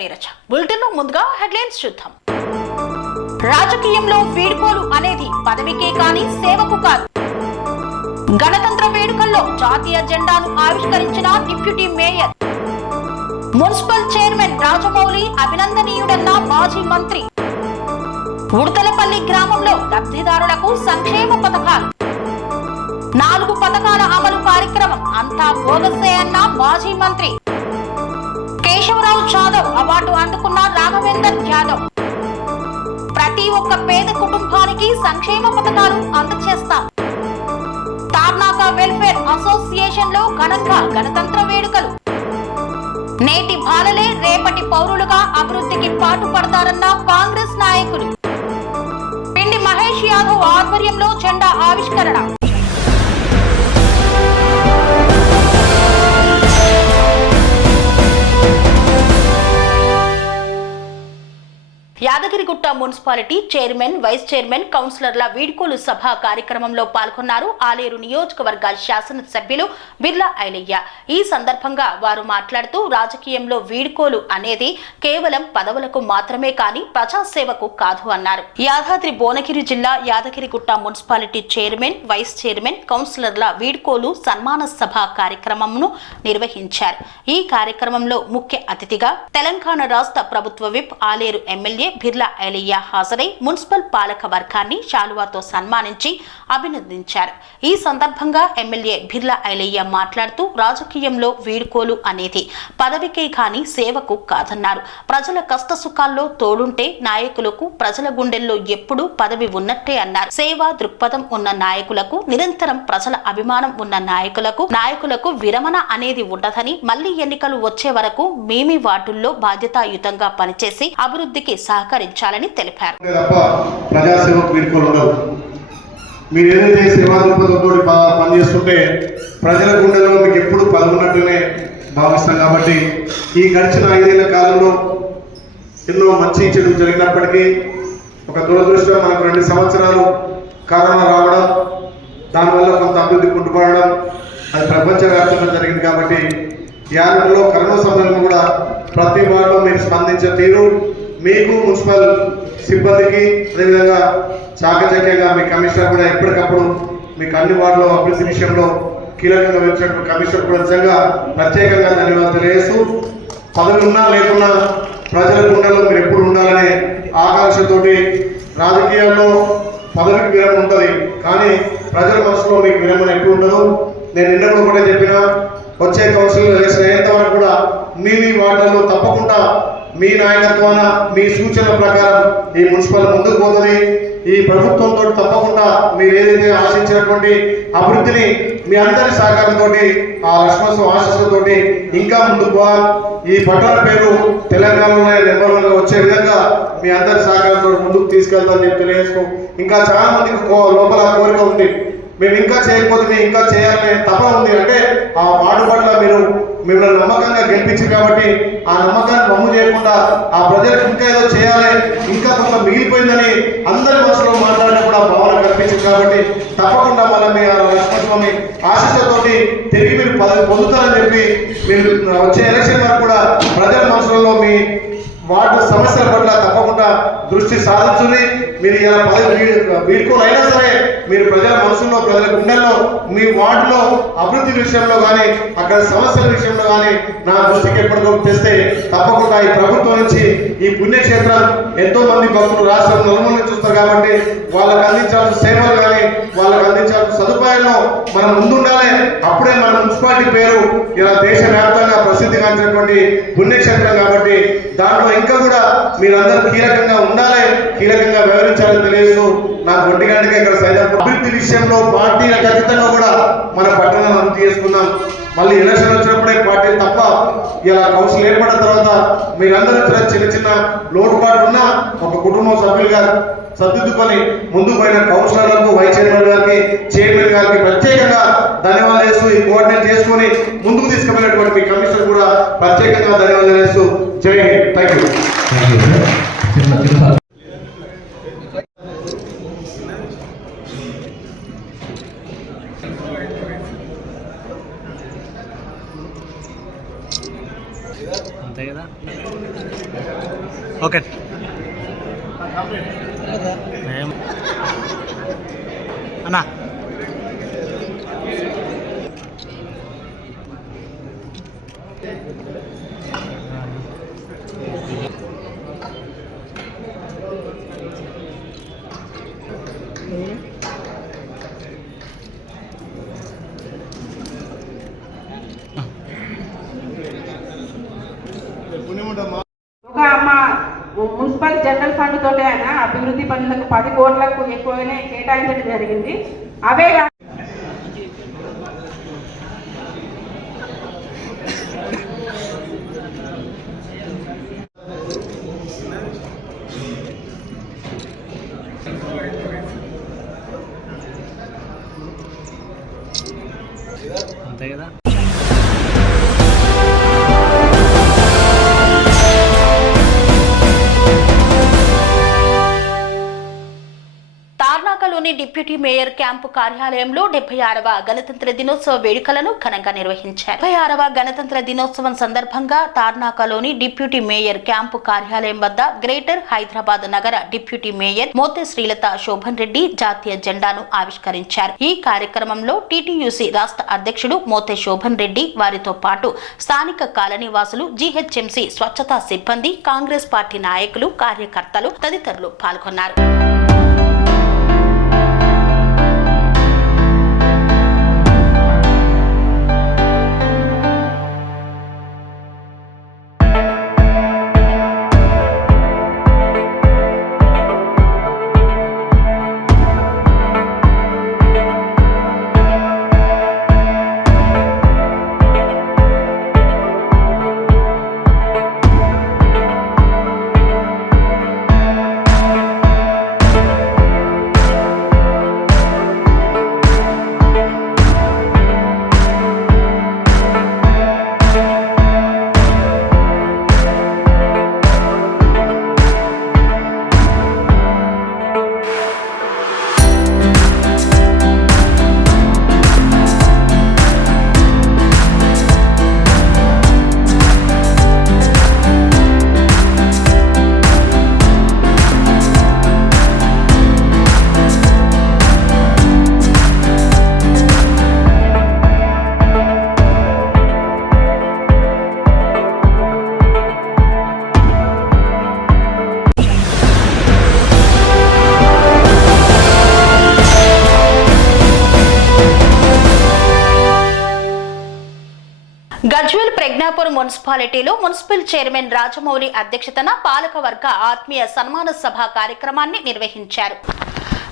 నీరజ. బులెటిన్లో ముందుగా హెడ్లైన్స్ చూద్దాం. రాజకీయంలో వీడ్కోలు అనేది పదవికే కానీ సేవకు కాదు. గణతంత్ర వేడుకల్లో జాతీయ జెండాను ఆవిష్కరించిన deputy mayor. Municipal chairman Rajamouli అభినందనీయుడన్న మాజీ మంత్రి. ఉడతలపల్లి గ్రామంలో లబ్ధిదారులకు సంక్షేమ పథకాలు. 4 పథకాల అమలు కార్యక్రమం అంతా బోగసే అన్న మాజీ మంత్రి. కేశవరావు జాదవ్ అవార్డు అందుకున్న రాఘవేందర్ యాదవ్. ప్రతి ఒక్క పేద కుటుంబానికి సంక్షేమ పథకాలు అందజేస్తాం. తార్నాక వెల్ఫేర్ అసోసియేషన్ లో ఘనంగా గణతంత్ర వేడుకలు. నేటి బాలలే రేపటి పౌరులుగా అభివృద్ధికి పాటుపడతారన్న కాంగ్రెస్ నాయకులు. పిండి మహేష్ యాదవ్ ఆధ్వర్యంలో జెండా ఆవిష్కరణ. Yadagirigutta municipality chairman, vice chairman, కౌన్సిలర్ల వీడ్కోలు సభ కార్యక్రమంలో పాల్గొన్నారు ఆలేరు నియోజకవర్గ శాసనసభ్యులు బిర్లా ఐలయ్య. ఈ సందర్భంగా వారు మాట్లాడుతూ రాజకీయంలో వీడ్కోలు అనేది కేవలం పదవులకు మాత్రమే కానీ ప్రజాసేవకు కాదు అన్నారు. యాదాద్రి భువనగిరి జిల్లా Yadagirigutta municipality chairman, vice chairman, కౌన్సిలర్ల వీడ్కోలు సన్మాన సభ కార్యక్రమంను నిర్వహించారు. ఈ కార్యక్రమంలో ముఖ్య అతిథిగా తెలంగాణ రాష్ట్ర ప్రభుత్వ విప్ ఆలేరు ఎమ్మెల్యే బిర్లా ఐలయ్య హాజరై మున్సిపల్ పాలక వర్గాన్ని శాలువాతో సన్మానించి అభినందించారు. ఈ సందర్భంగా ఎమ్మెల్యే బిర్లా ఐలయ్య మాట్లాడుతూ రాజకీయంలో వీడ్కోలు అనేది పదవికే కానీ సేవకు కాదన్నారు. ప్రజల కష్ట సుఖాల్లో తోడుంటే నాయకులకు ప్రజల గుండెల్లో ఎప్పుడూ పదవి ఉన్నట్టే అన్నారు. సేవా దృక్పథం ఉన్న నాయకులకు, నిరంతరం ప్రజల అభిమానం ఉన్న నాయకులకు విరమణ అనేది ఉండదని, మళ్లీ ఎన్నికలు వచ్చే వరకు మేమి వార్డుల్లో బాధ్యతాయుతంగా పనిచేసి అభివృద్ధికి సహకరించాలని తెలిపారు. మీరు ఏదైతే సేవా దృక్పథంతో పనిచేస్తుంటే ప్రజల గుండెలో మీకు ఎప్పుడు పదవున్నట్టునే భావిస్తాం. కాబట్టి ఈ గడిచిన 5 ఏళ్ల కాలంలో ఎన్నో మంచి చెడు జరిగినప్పటికీ ఒక దురదృష్టం మనకు 2 సంవత్సరాలు కరోనా రావడం, దానివల్ల కొంత అభివృద్ధి కుంటుపడడం అది ప్రపంచవ్యాప్తంగా జరిగింది. కాబట్టి యాదగిరిలో కరోనా సమయంలో కూడా ప్రతి వార్డులో మీరు స్పందించే తీరు, మీకు మున్సిపల్ సిబ్బందికి అదేవిధంగా చాకచక్యంగా మీ కమిషనర్ కూడా ఎప్పటికప్పుడు మీకు అన్ని వార్డులో అభివృద్ధి విషయంలో కీలకంగా వచ్చినట్టు కమిషనర్ కూడా నిజంగా ప్రత్యేకంగా ధన్యవాదాలు తెలియజేస్తూ, పదవి ఉన్నా లేకున్నా ప్రజల గుండెల్లో మీరు ఎప్పుడు ఉండాలనే ఆకాంక్షతోటి రాజకీయాల్లో పదవికి విరమణ ఉంటుంది కానీ ప్రజల మనసులో మీకు విరమణ ఎప్పుడు ఉండదు. నేను నిన్న కూడా చెప్పిన వచ్చే కౌన్సిల్ ఎలక్షన్ అయ్యేంత వరకు కూడా మీ వార్డులలో తప్పకుండా మీ నాయకత్వాన మీ సూచన ప్రకారం ఈ మున్సిపల్ ముందుకు పోతుంది. ఈ ప్రభుత్వంతో తప్పకుండా మీరు ఏదైతే ఆశించినటువంటి అభివృద్ధిని మీ అందరి సహకారంతో ఆ లక్ష్మణ ఆశస్సులతో ఇంకా ముందుకు పోవాలి. ఈ పట్టణ పేరు తెలంగాణలోనే నెంబర్ 1గా వచ్చే విధంగా మీ అందరి సహకారంతో ముందుకు తీసుకెళ్తామని చెప్పి తెలియజేస్తూ, ఇంకా చాలా మందికి లోపల కోరిక ఉంది, మేము ఇంకా చేయకపోతే మేము ఇంకా చేయాలనే తపన ఉంది. అంటే ఆ వార్డు పట్ల మీరు మిమ్మల్ని నమ్మకంగా గెలిపించారు కాబట్టి ఆ నమ్మకాన్ని వమ్ము చేయకుండా ఆ ప్రజలకు ఇంకా ఏదో చేయాలి, ఇంకా కొంత మిగిలిపోయిందని అందరి మనసులో మాట్లాడినప్పుడు ఆ భావన కల్పించింది. కాబట్టి తప్పకుండా మళ్ళీ మీ లక్ష్మణస్వామి ఆశీస్సులతోటి తిరిగి మీరు పదవి పొందుతారని చెప్పి మీరు వచ్చే ఎలక్షన్ వరకు కూడా ప్రజల మనసులలో మీ వార్డు సమస్యల పట్ల తప్పకుండా దృష్టి సాధించుని. మీరు ఇలా పదవి వీడ్కోలు అయినా సరే మీరు ప్రజల మనసుల్లో, ప్రజల గుండెల్లో, మీ వార్డులో అభివృద్ధి విషయంలో కానీ అక్కడ సమస్యల విషయంలో కానీ నా దృష్టికి ఎప్పటికప్పుడు తెస్తే తప్పకుండా ఈ ప్రభుత్వం నుంచి ఈ పుణ్యక్షేత్రం ఎంతో మంది భక్తులు రాష్ట్రం నలుమూల చూస్తారు కాబట్టి వాళ్ళకి అందించాల్సిన సేవలు కానీ వాళ్ళకి అందించాల్సిన సదుపాయాల్లో మనం ముందుండాలి. అప్పుడే మన మున్సిపాలిటీ పేరు ఇలా దేశవ్యాప్తంగా ప్రసిద్ధిగాంచినటువంటి పుణ్యక్షేత్రం కాబట్టి దాంట్లో ఇంకా కూడా మీరందరూ కీలకంగా ఉండాలి, కీలకంగా వివరించాలని తెలియజేస్తూ నాకు 1 గంటగా ఇక్కడ సైదాపూర్ అభివృద్ధి విషయంలో పార్టీల ఖచ్చితంగా కూడా మన పట్టణాన్ని అభివృద్ధి చేసుకుందాం. మళ్ళీ ఎలక్షన్ వచ్చినప్పుడే పార్టీలు తప్ప ఇలా కౌన్సిల్ ఏర్పడిన తర్వాత మీరందరూ చిన్న చిన్న లోటుపాటు ఉన్న ఒక కుటుంబ సభ్యులుగా సర్దిద్దుకొని ముందుకు పోయిన కౌన్సిలర్లకు, వైస్ చైర్మన్ గారికి, చైర్మన్ గారికి ప్రత్యేకంగా ధన్యవాదాలు చేస్తూ ఈ కోఆర్డినేట్ చేసుకొని ముందుకు తీసుకుపోయినటువంటి మీ కమిషనర్ కూడా ప్రత్యేకంగా ధన్యవాదాలు చేస్తూ జై హింద్. Thank you. అంతే కదా. ఓకే అన్నా ఒక అమ్మ మున్సిపల్ జనరల్ ఫండ్ తోటి ఆయన అభివృద్ధి పనులకు 10 కోట్లకు ఎక్కువగానే కేటాయించడం జరిగింది. అవే అంతే కదా. తార్నాకలోని డిప్యూటీ మేయర్ క్యాంపు కార్యాలయంలో 76వ గణతంత్ర దినోత్సవ వేడుకలను ఘనంగా నిర్వహించారు. 76వ గణతంత్ర దినోత్సవం సందర్భంగా తార్నాకలోని డిప్యూటీ మేయర్ క్యాంపు కార్యాలయం వద్ద గ్రేటర్ హైదరాబాద్ నగర డిప్యూటీ మేయర్ మోతే శ్రీలత శోభన్ రెడ్డి జాతీయ జెండాను ఆవిష్కరించారు. ఈ కార్యక్రమంలో టీటీయూసీ రాష్ట్ర అధ్యక్షుడు మోతే శోభన్ రెడ్డి, వారితో పాటు స్థానిక కాలనీవాసులు, జీహెచ్ఎంసీ స్వచ్ఛతా సిబ్బంది, కాంగ్రెస్ పార్టీ నాయకులు, కార్యకర్తలు తదితరులు పాల్గొన్నారు. గజ్వేల్ ప్రజ్ఞాపూర్ మున్సిపాలిటీలో మున్సిపల్ చైర్మన్ రాజమౌళి అధ్యక్షతన పాలకవర్గ ఆత్మీయ సన్మాన సభ కార్యక్రమాన్ని నిర్వహించారు.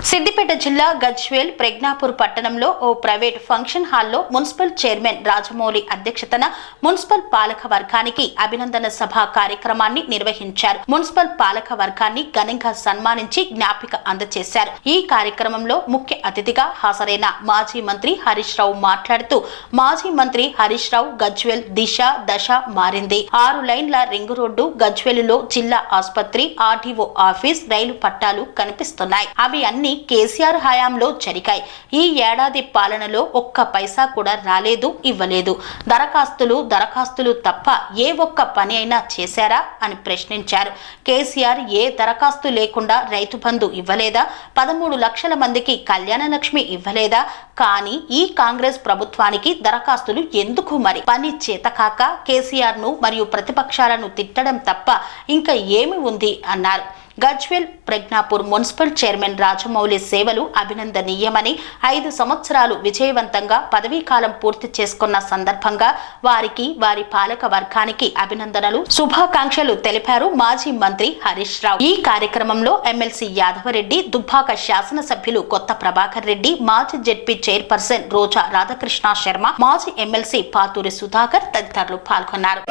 సిద్దిపేట జిల్లా గజ్వేల్ ప్రజ్ఞాపూర్ పట్టణంలో ఓ ప్రైవేట్ ఫంక్షన్ హాల్లో మున్సిపల్ చైర్మన్ రాజమౌళి అధ్యక్షతన మున్సిపల్ పాలక వర్గానికి అభినందన సభ కార్యక్రమాన్ని నిర్వహించారు. మున్సిపల్ పాలక వర్గాన్ని ఘనంగా సన్మానించి జ్ఞాపిక అందజేశారు. ఈ కార్యక్రమంలో ముఖ్య అతిథిగా హాజరైన మాజీ మంత్రి హరీష్ రావు మాట్లాడుతూ, మాజీ మంత్రి హరీష్ రావు గజ్వేల్ దిశ దశ మారింది. 6 లైన్ల రింగు రోడ్డు, గజ్వేలులో జిల్లా ఆసుపత్రి, ఆర్డీఓ ఆఫీస్, రైలు పట్టాలు కనిపిస్తున్నాయి. అవి అన్ని కేసీఆర్ హయాంలో జరిగాయి. ఈ ఏడాది పాలనలో ఒక్క పైసా కూడా రాలేదు, ఇవ్వలేదు. దరఖాస్తులు తప్ప ఏ ఒక్క పని అయినా చేశారా అని ప్రశ్నించారు. కేసీఆర్ ఏ దరఖాస్తు లేకుండా రైతు బంధు ఇవ్వలేదా? 13 లక్షల మందికి కళ్యాణ లక్ష్మి ఇవ్వలేదా? కానీ ఈ కాంగ్రెస్ ప్రభుత్వానికి దరఖాస్తులు ఎందుకు? మరి పని చేతకాక కేసీఆర్ ను మరియు ప్రతిపక్షాలను తిట్టడం తప్ప ఇంకా ఏమి ఉంది అన్నారు. గజ్వేల్ ప్రజ్ఞాపూర్ మున్సిపల్ చైర్మన్ రాజమౌళి సేవలు అభినందనీయమని, 5 సంవత్సరాలు విజయవంతంగా పదవీకాలం పూర్తి చేసుకున్న సందర్భంగా వారికి, వారి పాలక వర్గానికి అభినందనలు, శుభాకాంక్షలు తెలిపారు మాజీ మంత్రి హరీష్ రావు. ఈ కార్యక్రమంలో ఎమ్మెల్సీ యాదవరెడ్డి, దుబ్బాక శాసనసభ్యులు కొత్త ప్రభాకర్ రెడ్డి, మాజీ జెడ్పీ చైర్పర్సన్ రోజా రాధాకృష్ణ శర్మ, మాజీ ఎమ్మెల్సీ పాతూరి సుధాకర్ తదితరులు పాల్గొన్నారు.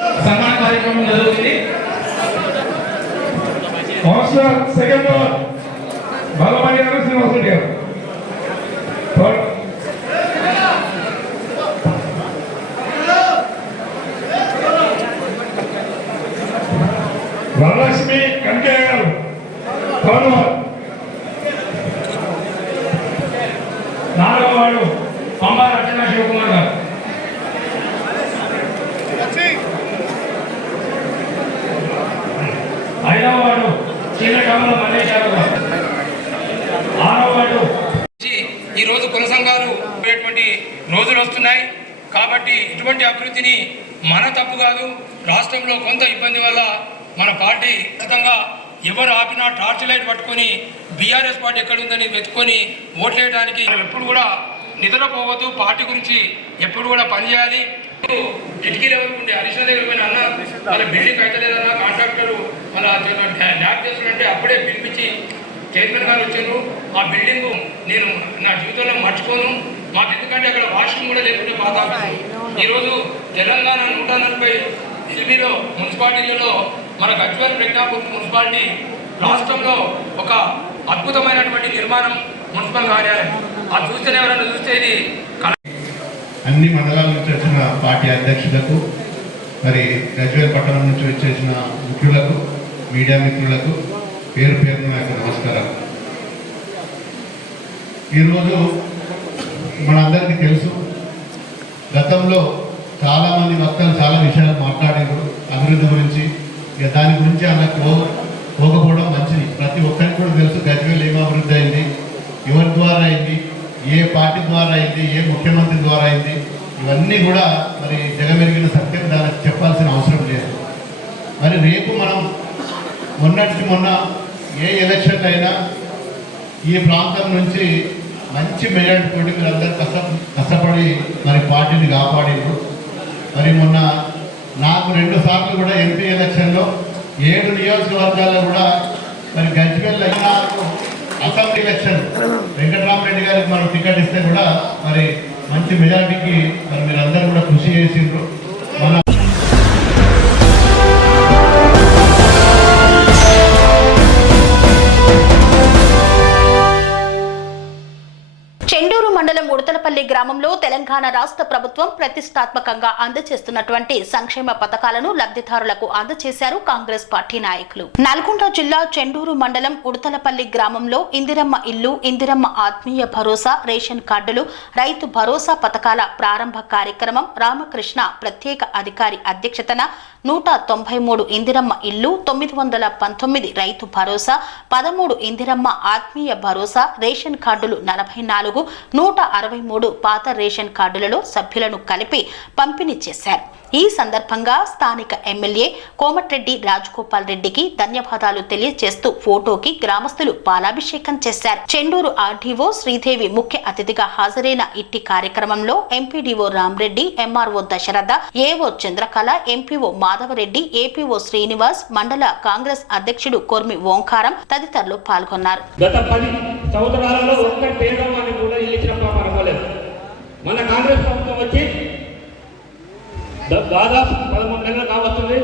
కౌన్సిలర్ సెకండ్ బాలమణి గారు, శ్రీనివాస్ రెడ్డి గారు. వరలక్ష్మి కంకే గారు, థర్డ్ వార్డ్. 4వ వార్డు పంబా రచన శివకుమార్ గారు. 5వ వార్డు రోజులు వస్తున్నాయి. కాబట్టి ఇటువంటి అభివృద్ధిని మన తప్పు కాదు, రాష్ట్రంలో కొంత ఇబ్బంది వల్ల మన పార్టీ ఖచ్చితంగా ఎవరు ఆపినా టార్చ్ లైట్ పట్టుకొని బీఆర్ఎస్ పార్టీ ఎక్కడుందని వెతుక్కొని ఓట్లేయడానికి ఎప్పుడు కూడా నిద్రపోవద్దు. పార్టీ గురించి ఎప్పుడు కూడా పనిచేయాలి. కిటికీ లెవెల్ ఉండే హరీష్ దగ్గర పోయిన అన్న వాళ్ళ బిల్డింగ్ కట్టలేదన్న కాంట్రాక్టర్ వాళ్ళ ల్యాబ్ చేస్తుంటే అప్పుడే పిలిపించి చైర్మన్ గారు వచ్చారు. ఆ బిల్డింగ్ నేను నా జీవితంలో మర్చిపోను. మాకు ఎందుకంటే అక్కడ వాష్రూమ్ కూడా లేకుంటే బాధ. ఈరోజు తెలంగాణ 140 ఎల్బీలో మున్సిపాలిటీలలో మన గజ్వేల్ ప్రజ్ఞాపూర్ మున్సిపాలిటీ రాష్ట్రంలో ఒక అద్భుతమైనటువంటి నిర్మాణం మున్సిపల్ కార్యాలయం. అది చూస్తేనే ఎవరైనా చూస్తే ఇది అన్ని మండలాల నుంచి వచ్చిన పార్టీ అధ్యక్షులకు, మరి గజ్వేల్ పట్టణం నుంచి వచ్చేసిన ముఖ్యులకు, మీడియా మిత్రులకు పేరు పేరున నమస్కారం. ఈరోజు మనందరికీ తెలుసు, గతంలో చాలామంది వక్తలు చాలా విషయాలు మాట్లాడారు అభివృద్ధి గురించి. ఇక దాని గురించి అలా పోకపోవడం మంచిది. ప్రతి ఒక్కరికి కూడా తెలుసు గజ్వేల్ ఏం అభివృద్ధి అయింది, ఎవరి ద్వారా అయింది, ఏ పార్టీ ద్వారా అయింది, ఏ ముఖ్యమంత్రి ద్వారా అయింది. ఇవన్నీ కూడా మరి జగమెరిగిన సత్యం, దానికి చెప్పాల్సిన అవసరం లేదు. మరి రేపు మనం మొన్నటికి మొన్న ఏ ఎలక్షన్ అయినా ఈ ప్రాంతం నుంచి మంచి మెజారిటీ తోటి మీరు అందరూ కష్టపడి మరి పార్టీని కాపాడిండ్రు. మరి మొన్న నాకు 2 సార్లు కూడా ఎంపీ ఎలక్షన్లో 7 నియోజకవర్గాల్లో కూడా మరి గజ్వేల్ అయినా అసెంబ్లీ ఎలక్షన్ వెంకటరామరెడ్డి గారికి మనం టికెట్ ఇస్తే కూడా మరి మంచి మెజారిటీకి మరి మీరందరూ కూడా కృషి చేసిండ్రు. మన చెండూరు మండలం ఉడతలపల్లి గ్రామంలో తెలంగాణ రాష్ట్ర ప్రభుత్వం ప్రతిష్టాత్మకంగా అందజేస్తున్నటువంటి సంక్షేమ పథకాలను లబ్ధిదారులకు అందజేశారు కాంగ్రెస్ పార్టీ నాయకులు. నల్గొండ జిల్లా చెండూరు మండలం ఉడతలపల్లి గ్రామంలో ఇందిరమ్మ ఇల్లు, ఇందిరమ్మ ఆత్మీయ భరోసా, రేషన్ కార్డులు, రైతు భరోసా పథకాల ప్రారంభ కార్యక్రమం రామకృష్ణ ప్రత్యేక అధికారి అధ్యక్షతన 193 ఇందిరమ్మ ఇల్లు, 919 రైతు భరోసా, 13 ఇందిరమ్మ ఆత్మీయ భరోసా, రేషన్ కార్డులు 44, 163 పాత రేషన్ కార్డులలో సభ్యులను కలిపి పంపిణీ చేశారు. ఈ సందర్భంగా స్థానిక ఎమ్మెల్యే కోమటిరెడ్డి రాజగోపాల్ రెడ్డికి ధన్యవాదాలు తెలియజేస్తూ ఫోటోకి గ్రామస్తులు పాలాభిషేకం చేశారు. చెండూరు ఆర్డీఓ శ్రీదేవి ముఖ్య అతిథిగా హాజరైన ఇట్టి కార్యక్రమంలో MPDO Ramareddy, MRO Dasharatha, AO Chandrakala, MPO Madhavareddy, APO Srinivas, మండల కాంగ్రెస్ అధ్యక్షుడు కొర్మి ఓంకారం తదితరులు పాల్గొన్నారు. గత 10 సంవత్సరాలలో ఒక్క పేదవాడిని కూడా ఇల్లిచ్చిన పాపం అవ్వలేదు. మన కాంగ్రెస్ ప్రభుత్వం వచ్చి దాదాపు 13 నెలలు కావస్తుంది.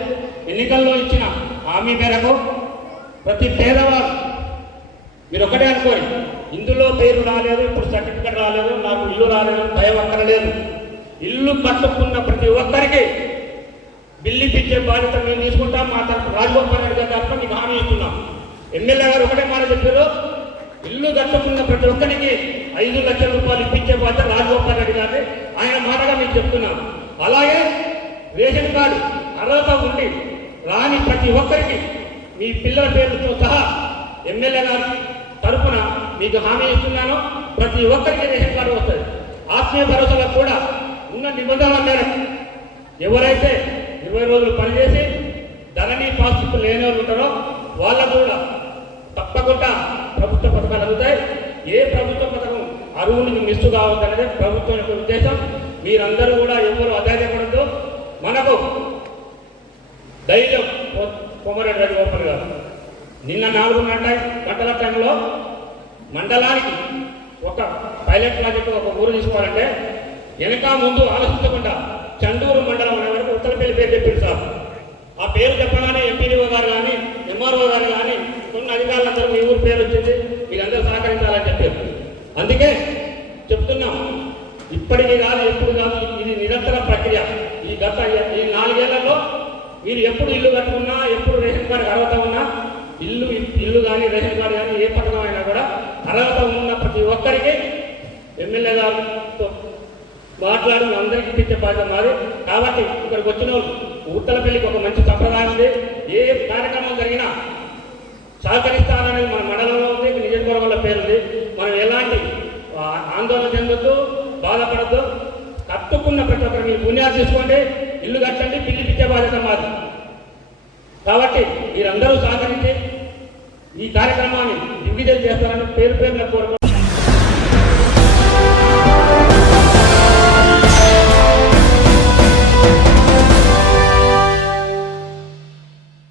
ఎన్నికల్లో ఇచ్చిన హామీ మేరకు ప్రతి పేదవాడు, మీరు ఒకటే అనుకోండి, ఇందులో పేరు రాలేదు, ఇప్పుడు సర్టిఫికెట్ రాలేదు, నాకు ఇల్లు రాలేదు, భయం అక్కర్లేదు. ఇల్లు కట్టుకున్న ప్రతి ఒక్కరికి బిల్లు ఇప్పించే బాధ్యత మేము తీసుకుంటాం. మా తరఫు రాజగోపాల్ రెడ్డి గారి తరఫున మీకు హామీ ఇస్తున్నాం. ఎమ్మెల్యే గారు ఒకటే మాట చెప్పారు, ఇల్లు కట్టుకున్న ప్రతి ఒక్కరికి 5 లక్షల రూపాయలు ఇప్పించే బాధ్యత రాజగోపాల్ రెడ్డి గారిని ఆయన మాటగా మీకు చెప్తున్నాం. అలాగే రేషన్ కార్డు అర్హత ఉండి రాని ప్రతి ఒక్కరికి మీ పిల్లల పేరుతో సహా ఎమ్మెల్యే గారి తరఫున మీకు హామీ ఇస్తున్నాను. ప్రతి ఒక్కరికి రేషన్ కార్డు వస్తుంది. ఆత్మీయ భరోసాలకు కూడా ఉన్న నిబంధనల మేరకు ఎవరైతే 20 రోజులు పనిచేసి ధరణి పాస్బుక్ లేని వాళ్ళు ఉంటారో వాళ్ళకు కూడా తప్పకుండా ప్రభుత్వ పథకాలు అందుతాయి. ఏ ప్రభుత్వ పథకం అరువునికి మిస్ కావద్దనేది ప్రభుత్వం యొక్క ఉద్దేశం. మీరందరూ కూడా ఎవరు అధైర్యపడద్దు. మనకు ధైర్యం కోమరెడ్డి రాజగోపాల్ గారు నిన్న 4 గంటల టైంలో మండలానికి ఒక పైలట్ ప్రాజెక్టు ఒక ఊరు తీసుకోవాలంటే వెనక ముందు ఆలోచించకుండా చెండూరు మండలం అనే వరకు ఉత్తరపల్లి పేరు చెప్పింది సార్. ఆ పేరు చెప్పగానే ఎంపీడీఓ గారు కానీ ఎంఆర్ఓ గారు కానీ కొన్ని అధికారులందరూ మీ ఊరు పేరు వచ్చింది, మీరందరూ సహకరించాలని చెప్పారు. అందుకే చెప్తున్నాం, ఇప్పటికీ కాదు ఎప్పుడు కాదు, ఇది నిరంతర ప్రక్రియ. ఈ 4 ఏళ్లలో మీరు ఎప్పుడు ఇల్లు కట్టుకున్నా, ఎప్పుడు రేషన్ కార్డు అర్హత ఉన్నా, ఇల్లు కానీ రేషన్ కార్డు కానీ ఏ పథకం అయినా కూడా అర్హత ఉన్న ప్రతి ఒక్కరికి ఎమ్మెల్యే గారితో మాట్లాడి అందరికీ ఇప్పించే బాధ్యత మాది. కాబట్టి ఇక్కడికి వచ్చిన వాళ్ళు ఉత్తరపల్లికి ఒక మంచి సంప్రదాయం ఉంది. ఏ కార్యక్రమం జరిగినా సహకరిస్తాననేది మన మండలంలో ఉంది, నియోజకవర్గంలో పేరుంది. మనం ఎలాంటి ఆందోళన చెందొద్దు, బాధపడద్దు. ప్రతి ఒక్కరు మీ పుణ్యాలు తీసుకోండి, ఇల్లు కట్టండి, పిల్లి పిచ్చే బాధ్యత మాది. కాబట్టి మీరందరూ సహకరించి ఈ కార్యక్రమాన్ని దిగ్విజయం చేస్తారని పేరు పేరున కోరుకుంటున్నాను.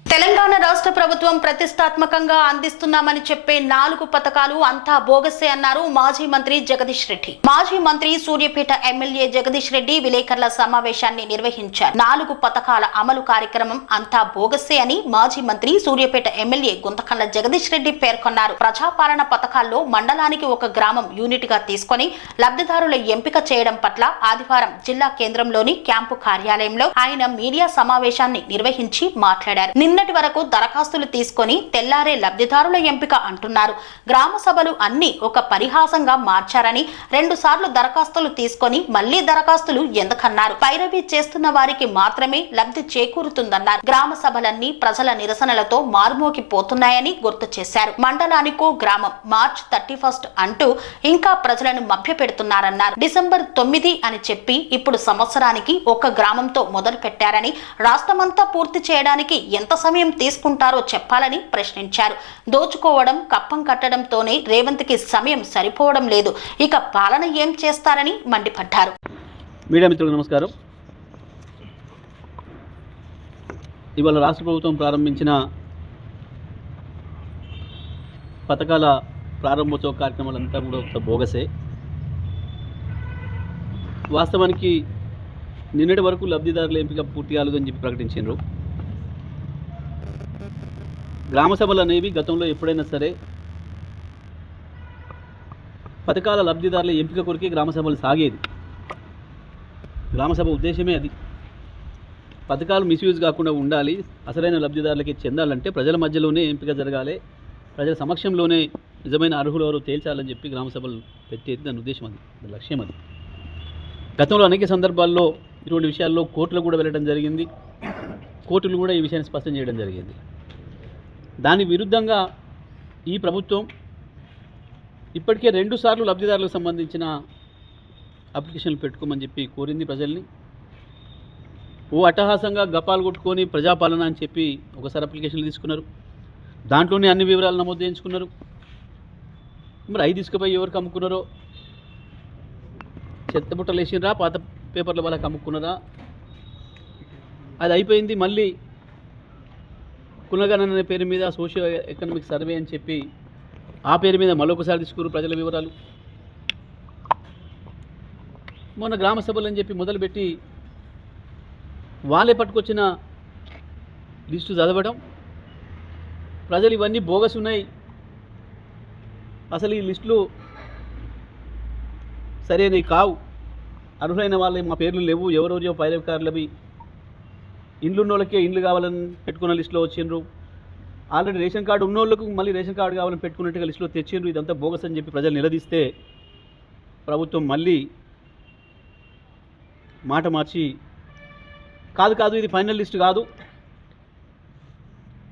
తెలంగాణ రాష్ట్ర ప్రభుత్వం ప్రతిష్టాత్మకంగా అందిస్తున్నామని చెప్పే 4 పథకాలు అంతా బోగసే అన్నారు మాజీ మంత్రి జగదీష్ రెడ్డి. మాజీ మంత్రి సూర్యాపేట ఎమ్మెల్యే జగదీష్ రెడ్డి విలేకరుల సమావేశాన్ని నిర్వహించారు. 4 పథకాల అమలు కార్యక్రమం అంతా బోగసే అని మాజీ మంత్రి సూర్యాపేట ఎమ్మెల్యే గుంతకళ్ళ జగదీష్ రెడ్డి పేర్కొన్నారు. ప్రజాపాలన పథకాల్లో మండలానికి ఒక గ్రామం యూనిట్ గా తీసుకుని లబ్ధిదారుల ఎంపిక చేయడం పట్ల ఆదివారం జిల్లా కేంద్రంలోని క్యాంపు కార్యాలయంలో ఆయన మీడియా సమావేశాన్ని నిర్వహించి మాట్లాడారు. నిన్నటి వరకు దరఖాస్తులు తీసుకొని తెల్లారే లబ్ధిదారుల ఎంపిక అంటున్నారు. గ్రామ సభలు అన్ని ఒక పరిహాసంగా మార్చారని 2 సార్లు దరఖాస్తులు తీసుకొని మళ్లీ దరఖాస్తులు ఎందుకన్నారు. పైరవీ చేస్తున్న వారికి మాత్రమే లబ్ధి చేకూరుతుందన్నారు. గ్రామ సభలన్నీ ప్రజల నిరసనలతో మారుమోగిపోతున్నాయని గుర్తు చేశారు. మండలానికో గ్రామం మార్చ్ 31 అంటూ ఇంకా ప్రజలను మభ్యపెడుతున్నారన్నారు. డిసెంబర్ 9 అని చెప్పి ఇప్పుడు సంవత్సరానికి ఒక గ్రామంతో మొదలు పెట్టారని రాష్ట్రమంతా పూర్తి చేయడానికి ఎంత సమయం తీసుకుంటారో చెప్పాలని ప్రశ్నించారు. దోచుకోవడం కప్పం కట్టడంతోనే రేవంత్ కి సమయం సరిపోవడం లేదు, ఇక పాలన ఏం చేస్తారని మండిపడ్డారు. మీడియా మిత్రులకు నమస్కారం. ఇవాళ రాష్ట్ర ప్రభుత్వం ప్రారంభించిన పథకాల ప్రారంభోత్సవ కార్యక్రమాలంతా కూడా ఒక బోగసే. వాస్తవానికి నిన్నటి వరకు లబ్ధిదారుల ఎంపిక పూర్తి కాలేదని చెప్పి ప్రకటించారు. గ్రామ సభలు అనేవి గతంలో ఎప్పుడైనా సరే పథకాల లబ్ధిదారుల ఎంపిక కొరకే గ్రామ సభలు సాగేది. గ్రామ సభ ఉద్దేశమే అది. పథకాలు మిస్యూజ్ కాకుండా ఉండాలి, అసలైన లబ్ధిదారులకి చెందాలంటే ప్రజల మధ్యలోనే ఎంపిక జరగాలి, ప్రజల సమక్షంలోనే నిజమైన అర్హులు ఎవరో తేల్చాలని చెప్పి గ్రామ సభలు పెట్టేది దాని ఉద్దేశం, అది దాని లక్ష్యం. అది గతంలో అనేక సందర్భాల్లో ఇటువంటి విషయాల్లో కోర్టులు కూడా వెళ్ళడం జరిగింది. కోర్టులు కూడా ఈ విషయాన్ని స్పష్టం చేయడం జరిగింది. దాని విరుద్ధంగా ఈ ప్రభుత్వం ఇప్పటికే 2 సార్లు లబ్ధిదారులకు సంబంధించిన అప్లికేషన్లు పెట్టుకోమని చెప్పి కోరింది ప్రజల్ని. అట్టహాసంగా గపాలు కొట్టుకొని ప్రజాపాలన అని చెప్పి ఒకసారి అప్లికేషన్లు తీసుకున్నారు. దాంట్లోనే అన్ని వివరాలు నమోదు చేయించుకున్నారు. మరి అవి తీసుకుపోయి ఎవరికి అమ్ముకున్నారో, చెత్తబుట్టలు వేసినరా, పాత పేపర్ల వాళ్ళకి అమ్ముకున్నారా, అది అయిపోయింది. మళ్ళీ కులగణన అనే పేరు మీద సోషియో ఎకనామిక్ సర్వే అని చెప్పి ఆ పేరు మీద మరొకసారి తీసుకున్నారు ప్రజల వివరాలు. మొన్న గ్రామ సభలు అని చెప్పి మొదలుపెట్టి వాళ్ళే పట్టుకొచ్చిన లిస్టు చదవడం, ప్రజలు ఇవన్నీ బోగస్ ఉన్నాయి, అసలు ఈ లిస్టులు సరైనవి కావు, అర్హులైన వాళ్ళే మా పేర్లు లేవు, ఎవరెవరో పైరవికారులవి, ఇండ్లు ఉన్నోళ్ళకే ఇండ్లు కావాలని పెట్టుకున్న లిస్టులో వచ్చిండ్రు, ఆల్రెడీ రేషన్ కార్డు ఉన్నోళ్ళకు మళ్ళీ రేషన్ కార్డు కావాలని పెట్టుకున్నట్టుగా లిస్టులో తెచ్చిండ్రు. ఇదంతా బోగస్ అని చెప్పి ప్రజలు నిలదీస్తే ప్రభుత్వం మళ్ళీ మాట మార్చి కాదు ఇది ఫైనల్ లిస్ట్ కాదు,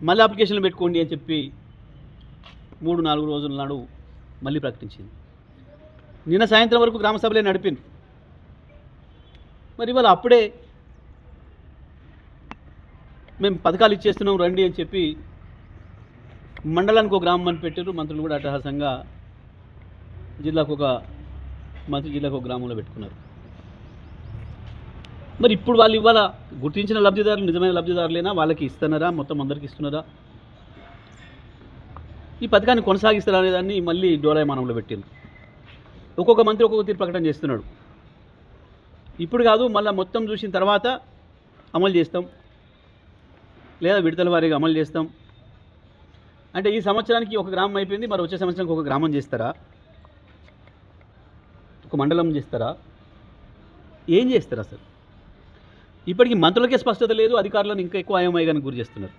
మళ్ళీ అప్లికేషన్లు పెట్టుకోండి అని చెప్పి 3-4 రోజుల నాడు మళ్ళీ ప్రకటించింది. నిన్న సాయంత్రం వరకు గ్రామ సభలే నడిపింది. మరి ఇవాళ అప్పుడే మేము పథకాలు ఇచ్చేస్తున్నాం రండి అని చెప్పి మండలానికి ఒక గ్రామం అని పెట్టారు. మంత్రులు కూడా అట్టహాసంగా జిల్లాకు ఒక మంత్రి, జిల్లాకు ఒక గ్రామంలో పెట్టుకున్నారు. మరి ఇప్పుడు వాళ్ళు ఇవాళ గుర్తించిన లబ్ధిదారులు నిజమైన లబ్ధిదారులేనా, వాళ్ళకి ఇస్తున్నారా, మొత్తం అందరికీ ఇస్తున్నారా, ఈ పథకాన్ని కొనసాగిస్తారా అనేదాన్ని మళ్ళీ డోలాయమానంలో పెట్టింది. ఒక్కొక్క మంత్రి ఒక్కొక్క తీరు ప్రకటన చేస్తున్నాడు. ఇప్పుడు కాదు, మళ్ళీ మొత్తం చూసిన తర్వాత అమలు చేస్తాం, లేదా విడతల వారీగా అమలు చేస్తాం. అంటే ఈ సంవత్సరానికి ఒక గ్రామం అయిపోయింది, మరి వచ్చే సంవత్సరానికి ఒక గ్రామం చేస్తారా, ఒక మండలం చేస్తారా, ఏం చేస్తారు అసలు? ఇప్పటికీ మంత్రులకే స్పష్టత లేదు, అధికారులను ఇంకా ఎక్కువ అయోమయానికి గురి చేస్తున్నారు.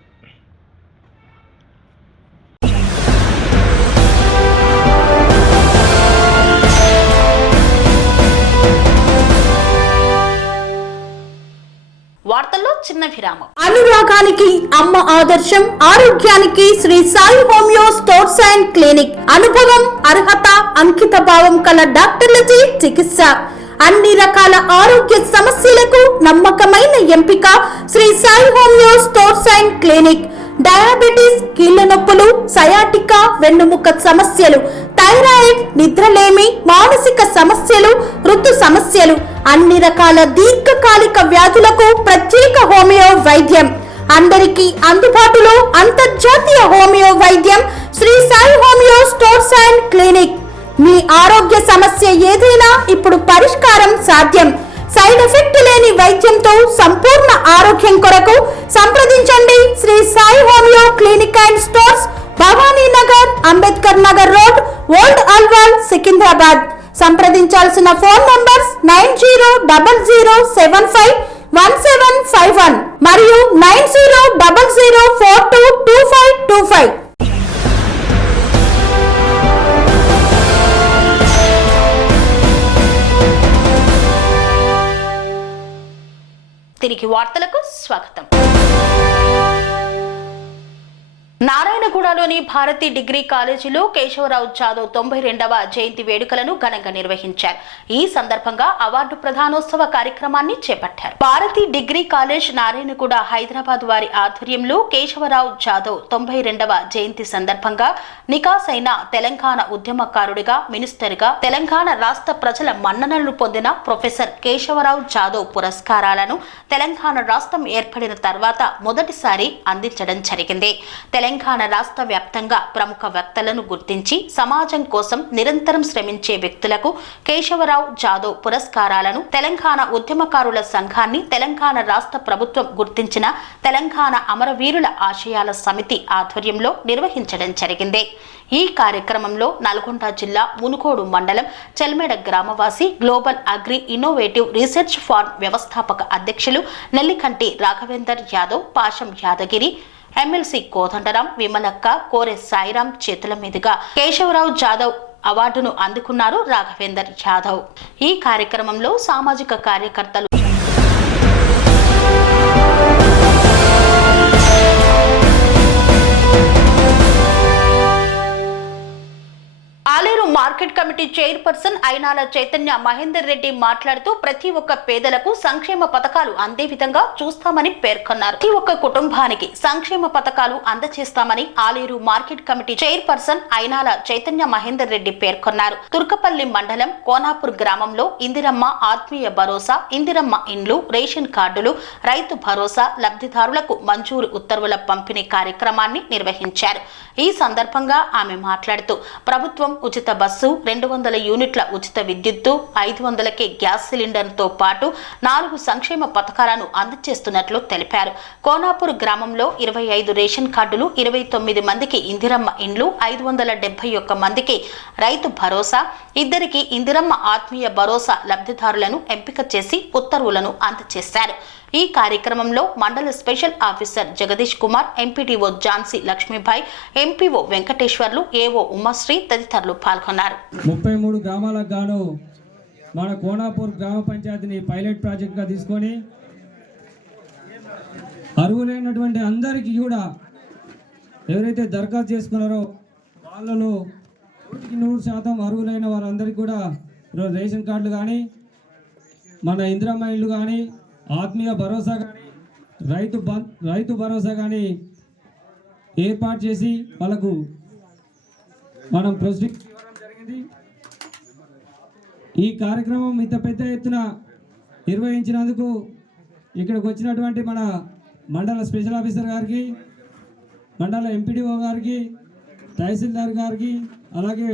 వార్తల్లో చిన్న విరామం. అనురాగానికి అమ్మ ఆదర్శం, ఆరోగ్యానికి Sri Sai homeo stores and clinic. అనుభవం, అర్హత, అంకిత భావం కల డాక్టర్లచే చికిత్స. అన్ని రకాల ఆరోగ్య సమస్యలకు నమ్మకమైన ఎంపిక Sri Sai homeo stores and clinic. Diabetes, కీళ్ల నొప్పులు, సయాటికా, వెన్నుముక్క సమస్యలు, థైరాయిడ్, నిద్రలేమి, మానసిక సమస్యలు, ఋతు సమస్యలు, అన్ని రకాల దీర్ఘకాలిక వ్యాధులకు ప్రత్యేక హోమియో వైద్యం. అందరికీ అందుబాటులో అంతర్జాతీయ హోమియో వైద్యం Sri Sai homeo stores and clinic. మీ ఆరోగ్య సమస్య ఏదైనా ఇప్పుడు పరిష్కారం సాధ్యం. సైడ్ ఎఫెక్ట్ లేని వైద్యంతో సంపూర్ణ ఆరోగ్యం కొరకు సంప్రదించండి Sri Sai homeo clinic and stores, Bhavani Nagar, Ambedkar Nagar road, old Alwal, Secunderabad. సంప్రదించాల్సిన ఫోన్ నంబర్స్ 9000751751 మరియు 9000422525. తిరిగి వార్తలకు స్వాగతం. నారాయణగూడలోని భారతి డిగ్రీ కాలేజీలో కేశవరావు జాదవ్ 92వ జయంతి వేడుకలను ఘనంగా నిర్వహించారు. ఈ సందర్భంగా అవార్డు ప్రధానోత్సవ కార్యక్రమాన్ని చేపట్టారు. భారతి డిగ్రీ కాలేజ్ నారాయణగూడ హైదరాబాద్ వారి ఆధ్వర్యంలో కేశవరావు జాదవ్ 92వ జయంతి సందర్భంగా నికాసైన తెలంగాణ ఉద్యమకారుడిగా, మినిస్టర్గా తెలంగాణ రాష్ట్ర ప్రజల మన్ననలు పొందిన ప్రొఫెసర్ కేశవరావు జాదవ్ పురస్కారాలను తెలంగాణ రాష్ట్రం ఏర్పడిన తర్వాత మొదటిసారి అందించడం జరిగింది. తెలంగాణ రాష్ట్ర వ్యాప్తంగా ప్రముఖ వక్తలను గుర్తించి సమాజం కోసం నిరంతరం శ్రమించే వ్యక్తులకు కేశవరావు జాదవ్ పురస్కారాలను తెలంగాణ ఉద్యమకారుల సంఘాన్ని తెలంగాణ రాష్ట్ర ప్రభుత్వం గుర్తించిన తెలంగాణ అమరవీరుల ఆశయాల సమితి ఆధ్వర్యంలో నిర్వహించడం జరిగింది. ఈ కార్యక్రమంలో నల్గొండ జిల్లా మునుగోడు మండలం చెల్మెడ గ్రామవాసి global agri innovative research farm వ్యవస్థాపక అధ్యక్షులు నెల్లికంటి రాఘవేందర్ యాదవ్, పాశం యాదగిరి, ఎమ్మెల్సీ కోదండరాం, విమలక్క, కోరె సాయిరాం చేతుల మీదుగా కేశవరావు జాదవ్ అవార్డును అందుకున్నారు రాఘవేందర్ యాదవ్. ఈ కార్యక్రమంలో సామాజిక కార్యకర్తలు Aleru market committee chairperson Ainala Chaitanya Mahender Reddy మాట్లాడుతూ ప్రతి ఒక్క పేదలకు సంక్షేమ పథకాలు అందే విధంగా చూస్తామని పేర్కొన్నారు. ప్రతి ఒక్క కుటుంబానికి సంక్షేమ పథకాలు అందజేస్తామని Aleru market committee chairperson Ainala Chaitanya Mahender Reddy పేర్కొన్నారు. తుర్కపల్లి మండలం కోనాపూర్ గ్రామంలో ఇందిరమ్మ ఆత్మీయ భరోసా, ఇందిరమ్మ ఇండ్లు, రేషన్ కార్డులు, రైతు భరోసా లబ్ధిదారులకు మంజూరు ఉత్తర్వుల పంపిణీ కార్యక్రమాన్ని నిర్వహించారు. ఈ సందర్భంగా ఆమె మాట్లాడుతూ ప్రభుత్వం ఉచిత బస్సు, 200 యూనిట్ల ఉచిత విద్యుత్తు, 500కే గ్యాస్ సిలిండర్తో పాటు 4 సంక్షేమ పథకాలను అందజేస్తున్నట్లు తెలిపారు. కోనాపూర్ గ్రామంలో 25 రేషన్ కార్డులు, 29 మందికి ఇందిరమ్మ ఇండ్లు, 571 మందికి రైతు భరోసా, 2 ఇందిరమ్మ ఆత్మీయ భరోసా లబ్ధిదారులను ఎంపిక చేసి ఉత్తర్వులను అందజేశారు. ఈ కార్యక్రమంలో మండల special officer Jagadish Kumar, MPDO Jhansi Lakshmibai, MPO Venkateswarlu, AO Umasri తదితరులు పాల్గొన్నారు. 33 గ్రామాలకు గాను మన కోనాపూర్ గ్రామ పంచాయతీని పైలట్ ప్రాజెక్ట్గా తీసుకొని అర్హులైనటువంటి అందరికీ కూడా ఎవరైతే దరఖాస్తు చేసుకున్నారో వాళ్ళను 100% అర్హులైన వారందరికీ కూడా రేషన్ కార్డులు కానీ, మన ఇందిరమ్మ ఇళ్ళు కానీ, ఆత్మీయ భరోసా కానీ, రైతు భరోసా కానీ ఏర్పాటు చేసి వాళ్ళకు మనం ప్రొసీడింగ్స్ ఇవ్వడం జరిగింది. ఈ కార్యక్రమం ఇంత పెద్ద ఎత్తున నిర్వహించినందుకు ఇక్కడికి వచ్చినటువంటి మన మండల స్పెషల్ ఆఫీసర్ గారికి, మండల ఎంపీడీఓ గారికి, తహసీల్దార్ గారికి, అలాగే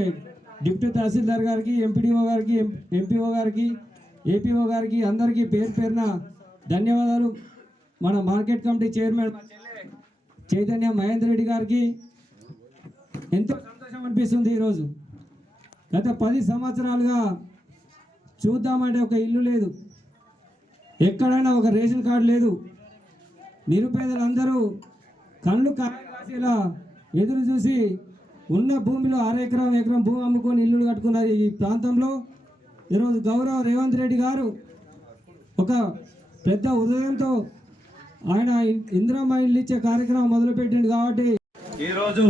డిప్యూటీ తహసీల్దార్ గారికి, ఎంపీడీఓ గారికి, ఎంపీఓ గారికి, ఏపీఓ గారికి అందరికీ పేరు పేరున ధన్యవాదాలు. మన market committee chairman Chaitanya Mahender Reddy గారికి ఎంతో సంతోషం అనిపిస్తుంది. ఈరోజు గత 10 సంవత్సరాలుగా చూద్దామంటే ఒక ఇల్లు లేదు, ఎక్కడైనా ఒక రేషన్ కార్డు లేదు. నిరుపేదలందరూ కళ్ళు కాసేలా ఎదురు చూసి ఉన్న భూమిలో ఎకరం భూమి అమ్ముకొని ఇల్లులు కట్టుకున్నారు. ఈ ప్రాంతంలో ఈరోజు గౌరవ రేవంత్ రెడ్డి గారు ఒక పెద్ద ఉదయంతో ఆయన ఇందిరమ్మ ఇల్లు ఇచ్చే కార్యక్రమం మొదలుపెట్టింది. కాబట్టి ఈరోజు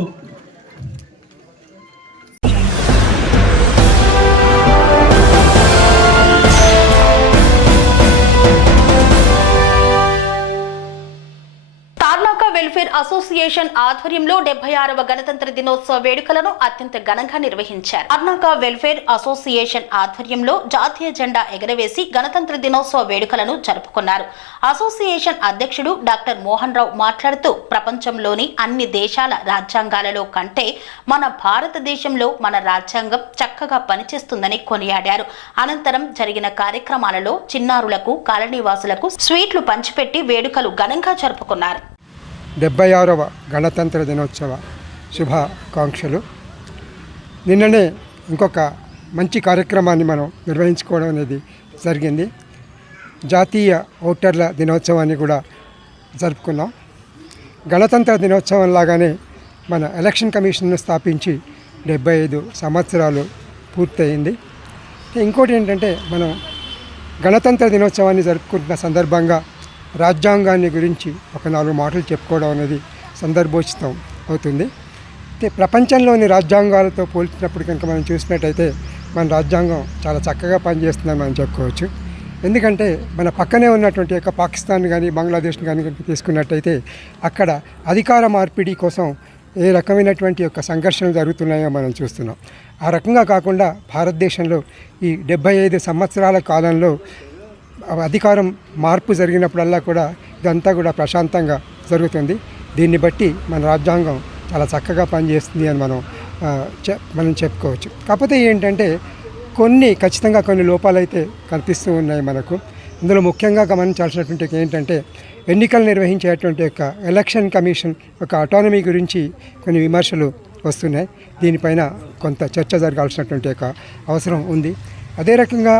అసోసియేషన్ ఆధ్వర్యంలో 76వ గణతంత్ర దినోత్సవ వేడుకలను అత్యంత ఘనంగా నిర్వహించారు. కర్ణాటక వెల్ఫేర్ అసోసియేషన్ ఆధ్వర్యంలో జాతీయ జెండా ఎగరవేసి గణతంత్ర దినోత్సవ వేడుకలను జరుపుకున్నారు. అసోసియేషన్ అధ్యక్షుడు డాక్టర్ మోహన్ రావు మాట్లాడుతూ ప్రపంచంలోని అన్ని దేశాల రాజ్యాంగాలలో కంటే మన భారతదేశంలో మన రాజ్యాంగం చక్కగా పనిచేస్తుందని కొనియాడారు. అనంతరం జరిగిన కార్యక్రమాలలో చిన్నారులకు, కాలనీవాసులకు స్వీట్లు పంచిపెట్టి వేడుకలు ఘనంగా జరుపుకున్నారు. 76వ గణతంత్ర దినోత్సవ శుభాకాంక్షలు. నిన్ననే ఇంకొక మంచి కార్యక్రమాన్ని మనం నిర్వహించుకోవడం అనేది జరిగింది. జాతీయ ఓటర్ల దినోత్సవాన్ని కూడా జరుపుకున్నాం. గణతంత్ర దినోత్సవం లాగానే మన ఎలక్షన్ కమిషన్ను స్థాపించి 75 సంవత్సరాలు పూర్తయింది. ఇంకోటి ఏంటంటే మనం గణతంత్ర దినోత్సవాన్ని జరుపుకుంటున్న సందర్భంగా రాజ్యాంగాన్ని గురించి ఒక 4 మాటలు చెప్పుకోవడం అనేది సందర్భోచితం అవుతుంది. అయితే ప్రపంచంలోని రాజ్యాంగాలతో పోల్చినప్పుడు కనుక మనం చూసినట్టయితే మన రాజ్యాంగం చాలా చక్కగా పనిచేస్తుందని మనం చెప్పుకోవచ్చు. ఎందుకంటే మన పక్కనే ఉన్నటువంటి యొక్క పాకిస్తాన్ కానీ బంగ్లాదేశ్ని కానీ తీసుకున్నట్టయితే అక్కడ అధికార మార్పిడి కోసం ఏ రకమైనటువంటి యొక్క సంఘర్షణలు జరుగుతున్నాయో మనం చూస్తున్నాం. ఆ రకంగా కాకుండా భారతదేశంలో ఈ 75 సంవత్సరాల కాలంలో అధికారం మార్పు జరిగినప్పుడల్లా కూడా ఇదంతా కూడా ప్రశాంతంగా జరుగుతుంది. దీన్ని బట్టి మన రాజ్యాంగం చాలా చక్కగా పనిచేస్తుంది అని మనం చెప్పుకోవచ్చు. కాకపోతే ఏంటంటే ఖచ్చితంగా కొన్ని లోపాలైతే కనిపిస్తూ ఉన్నాయి మనకు. ఇందులో ముఖ్యంగా గమనించాల్సినటువంటి ఏంటంటే ఎన్నికలు నిర్వహించేటువంటి యొక్క ఎలక్షన్ కమిషన్ యొక్క అటానమీ గురించి కొన్ని విమర్శలు వస్తున్నాయి. దీనిపైన కొంత చర్చ జరగాల్సినటువంటి యొక్క అవసరం ఉంది. అదే రకంగా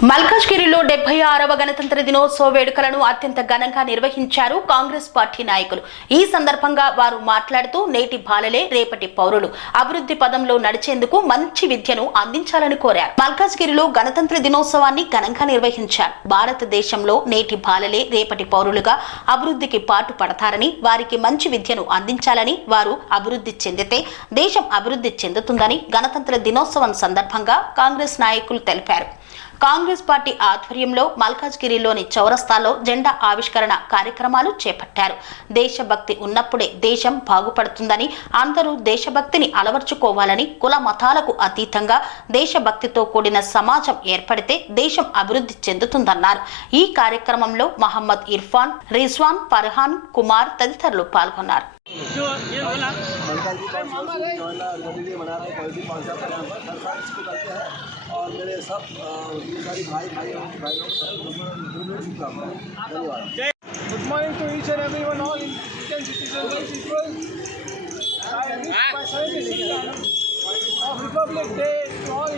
మల్కాజ్గిరిలో 76వ గణతంత్ర దినోత్సవ వేడుకలను అత్యంత ఘనంగా నిర్వహించారు కాంగ్రెస్ పార్టీ నాయకులు. ఈ సందర్భంగా వారు మాట్లాడుతూ నేటి బాలలే రేపటి పౌరులు, అభివృద్ధి పదంలో నడిచేందుకు మంచి విద్యను అందించాలని కోరారు. మల్కాజ్గిరిలో గణతంత్ర దినోత్సవాన్ని ఘనంగా నిర్వహించారు. భారతదేశంలో నేటి బాలలే రేపటి పౌరులుగా అభివృద్ధికి పాటు పడతారని, వారికి మంచి విద్యను అందించాలని, వారు అభివృద్ధి చెందితే దేశం అభివృద్ధి చెందుతుందని గణతంత్ర దినోత్సవం సందర్భంగా కాంగ్రెస్ నాయకులు తెలిపారు. కాంగ్రెస్ పార్టీ ఆధ్వర్యంలో మల్కాజ్గిరిలోని చౌరస్తాలో జెండా ఆవిష్కరణ కార్యక్రమాలు చేపట్టారు. దేశభక్తి ఉన్నప్పుడే దేశం బాగుపడుతుందని, అందరూ దేశభక్తిని అలవర్చుకోవాలని, కుల మతాలకు అతీతంగా దేశభక్తితో కూడిన సమాజం ఏర్పడితే దేశం అభివృద్ధి చెందుతుందన్నారు. ఈ కార్యక్రమంలో మహమ్మద్ ఇర్ఫాన్, రిజ్వాన్, ఫర్హాన్, కుమార్ తదితరులు పాల్గొన్నారు. और मेरे सब सारी भाई good morning to each and everyone, all Indian citizen people. Republic day to all.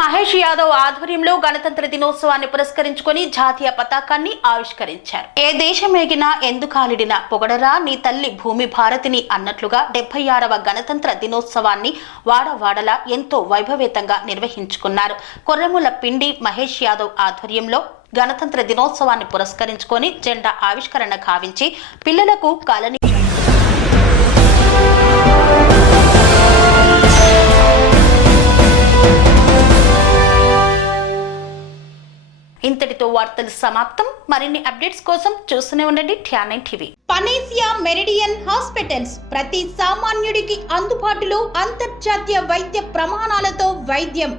Mahesh Yadav ఆధ్వర్యంలో గణతంత్ర దినోత్సవాన్ని పురస్కరించుకొని జాతీయ పతాకాన్ని ఆవిష్కరించారు. ఏ దేశమేగినా ఎందుకాలిడినా పొగడరా నీ తల్లి భూమి భారతిని అన్నట్లుగా 76వ గణతంత్ర దినోత్సవాన్ని వాడవాడలా ఎంతో వైభవేతంగా నిర్వహించుకున్నారు. కొర్రముల పిండి మహేష్ యాదవ్ ఆధ్వర్యంలో గణతంత్ర దినోత్సవాన్ని పురస్కరించుకొని జెండా ఆవిష్కరణ కావించి పిల్లలకు కాలనీ ఇంతటితో వార్తలు సమాప్తం. మరిన్ని అప్డేట్స్ కోసం చూస్తూనే ఉండండి TR9 TV. Panacea Meridian hospitals ప్రతి సామాన్యుడికి అందుబాటులో అంతర్జాతీయ వైద్య ప్రమాణాలతో వైద్యం,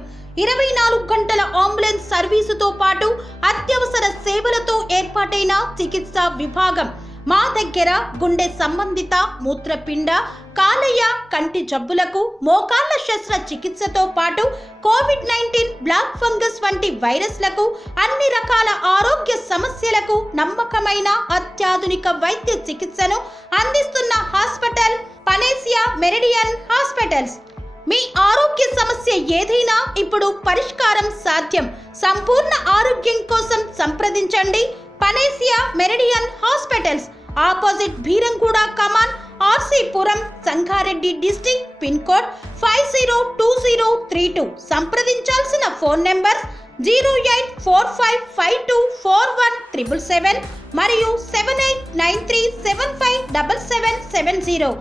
24 గంటల అంబులెన్స్ సర్వీసుతో పాటు అత్యవసర సేవలతో ఏర్పాటైన చికిత్సా విభాగం. మా దగ్గర గుండె సంబంధిత, మూత్రపిండ, కాలేయ, కంటి జబ్బులకు, మోకాళ్ల శస్త్ర చికిత్సతో పాటు కోవిడ్-19, బ్లాక్ ఫంగస్ వంటి వైరస్లకు, అన్ని రకాల ఆరోగ్య సమస్యలకు నమ్మకమైన అత్యాధునిక వైద్య చికిత్సను అందిస్తున్న హాస్పిటల్ పనేసియా మెరిడియన్ హాస్పిటల్స్. మీ ఆరోగ్య సమస్య ఏదైనా ఇప్పుడు పరిష్కారం సాధ్యం. సంపూర్ణ ఆరోగ్యం కోసం సంప్రదించండి Panacea Meridian hospitals, opposite Bheeramguda Kaman, RC Puram, Sangareddy district, pin code 502032. సంప్రదించాల్సిన ఫోన్ నెంబర్ 0845524177 మరియు 7893757770.